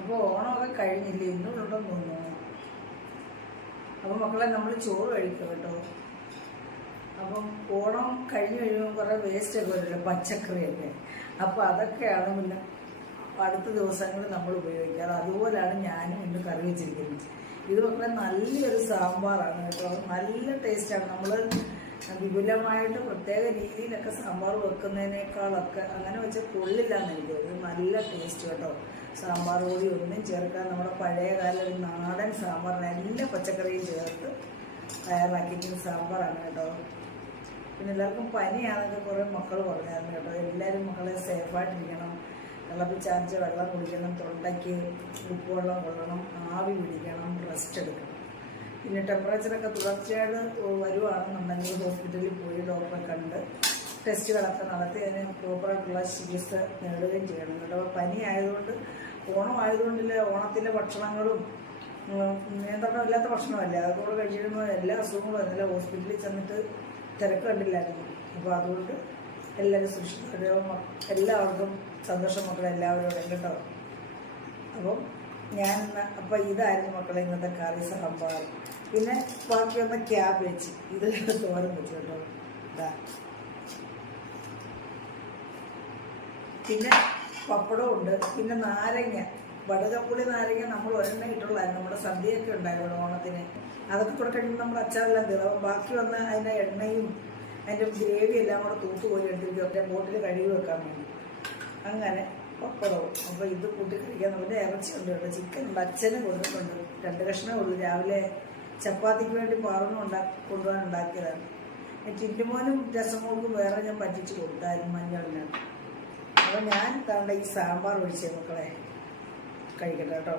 അപ്പോൾ ഓണമൊക്കെ കഴിഞ്ഞില്ലേ? ഇന്നുണ്ടെന്ന് തോന്നുന്നു അപ്പോൾ മക്കളെ നമ്മൾ ചോറ് കഴിക്കും കേട്ടോ. അപ്പം ഓണം കഴിഞ്ഞ് കഴിയുമ്പോൾ കുറേ വേസ്റ്റ് ഒക്കെ വരുമല്ലോ പച്ചക്കറിയൊക്കെ. അപ്പോൾ അതൊക്കെയാണ് പിന്നെ അടുത്ത ദിവസങ്ങളിൽ നമ്മൾ ഉപയോഗിക്കാറ് അതുപോലെയാണ് ഞാനും ഇന്ന് കറി വെച്ചിരിക്കുന്നത്. ഇത് മക്കളെ നല്ലൊരു സാമ്പാറാണ് കേട്ടോ. നല്ല ടേസ്റ്റാണ് നമ്മൾ വിപുലമായിട്ട് പ്രത്യേക രീതിയിലൊക്കെ സാമ്പാർ വെക്കുന്നതിനേക്കാളൊക്കെ അങ്ങനെ വെച്ചാൽ കൊള്ളില്ല എന്ന് എനിക്ക് തോന്നുന്നു. നല്ല ടേസ്റ്റ് കേട്ടോ. സാമ്പാർ കൂടി ഒന്നും ചേർക്കാൻ നമ്മുടെ പഴയ കാല ഒരു നാടൻ സാമ്പാറിന് എല്ലാ പച്ചക്കറിയും ചേർത്ത് തയ്യാറാക്കിയിരിക്കുന്ന സാമ്പാറാണ് കേട്ടോ. പിന്നെ എല്ലാവർക്കും പനിയാണെന്നൊക്കെ കുറേ മക്കൾ പറഞ്ഞായിരുന്നു കേട്ടോ. എല്ലാവരും മക്കളെ സേഫായിട്ടിരിക്കണം തിളപ്പിച്ചാർച്ച വെള്ളം കുടിക്കണം തൊണ്ടയ്ക്ക് ഉപ്പുവെള്ളം കൊള്ളണം ആവി പിടിക്കണം റെസ്റ്റ് എടുക്കണം. പിന്നെ ടെമ്പറേച്ചറൊക്കെ തുടർച്ചയായിട്ട് വരുവാണെന്നുണ്ടെങ്കിൽ ഹോസ്പിറ്റലിൽ പോയി ഡോക്ടറെ കണ്ട് ടെസ്റ്റുകളൊക്കെ നടത്തി അതിന് പ്രോപ്പറായിട്ടുള്ള ചികിത്സ നേടുകയും ചെയ്യണം. കേട്ടോ. പനി ആയതുകൊണ്ട് ഓണം ആയതുകൊണ്ടില്ല ഓണത്തിന്റെ ഭക്ഷണങ്ങളും നിയന്ത്രണം ഇല്ലാത്ത ഭക്ഷണമല്ല? അതുകൂടെ കഴിച്ചിരുമ്പോൾ എല്ലാ അസുഖങ്ങളും അല്ല ഹോസ്പിറ്റലിൽ ചെന്നിട്ട് തിരക്ക് കണ്ടില്ലായിരുന്നു. അപ്പോൾ അതുകൊണ്ട് എല്ലാവരും സൂക്ഷിക്കും എല്ലാവർക്കും സന്തോഷം മക്കളെ എല്ലാവരോടും കേട്ടോ. അപ്പം ഞാൻ അപ്പം ഇതായിരുന്നു മക്കളെ ഇന്നത്തെ കറി സാമ്പാർ. പിന്നെ ബാക്കി വന്ന ക്യാബേജ്. ഇത് തോരൻ വെച്ചു കേട്ടോ. ഇതാ. പിന്നെ പപ്പടവും ഉണ്ട് പിന്നെ നാരങ്ങ. വടുകപ്പുളി നാരങ്ങ നമ്മൾ ഒരെണ്ണം ഇട്ടുള്ളായിരുന്നു നമ്മുടെ സദ്യയൊക്കെ ഉണ്ടായിരുന്നു ഓണത്തിന്. അതൊക്കെ കൂടെ കഴിയുമ്പോൾ നമ്മൾ അച്ചാറെല്ലാം തീർന്നു ബാക്കി വന്ന അതിന്റെ എണ്ണയും അതിന്റെ ഗ്രേവി എല്ലാം കൂടെ തൂത്ത് പോയി എടുത്തിരിക്കും ഒറ്റ ബോട്ടിൽ കഴുകി വെക്കാൻ വേണ്ടി. അങ്ങനെ പപ്പടവും. അപ്പോൾ ഇത് കൂട്ടി കഴിക്കാൻ നമ്മുടെ ഇറച്ചി ഉണ്ട് കേട്ടോ. ചിക്കൻ അച്ഛന് കൊടുത്തിട്ടുണ്ട്. രണ്ട് കഷ്ണമേ ഉള്ളൂ. രാവിലെ ചപ്പാത്തിക്ക് വേണ്ടി പാറന്നു ഉണ്ടാ കൊണ്ടുപോകാൻ ഉണ്ടാക്കിയതാണ്. ടിന്റുമോനും രസമോൾക്കും വേറെ ഞാൻ പറ്റിച്ച് കൊടുത്തായിരുന്നു മഞ്ഞളിനാണ് അപ്പോൾ ഞാൻ താണ്ട ഈ സാമ്പാർ ഒഴിച്ചേ മക്കളെ കഴിക്കട്ടെ കേട്ടോ.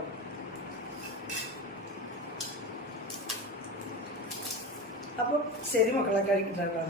അപ്പം ശരി മക്കളെ കഴിക്കട്ടെ കേട്ടോ.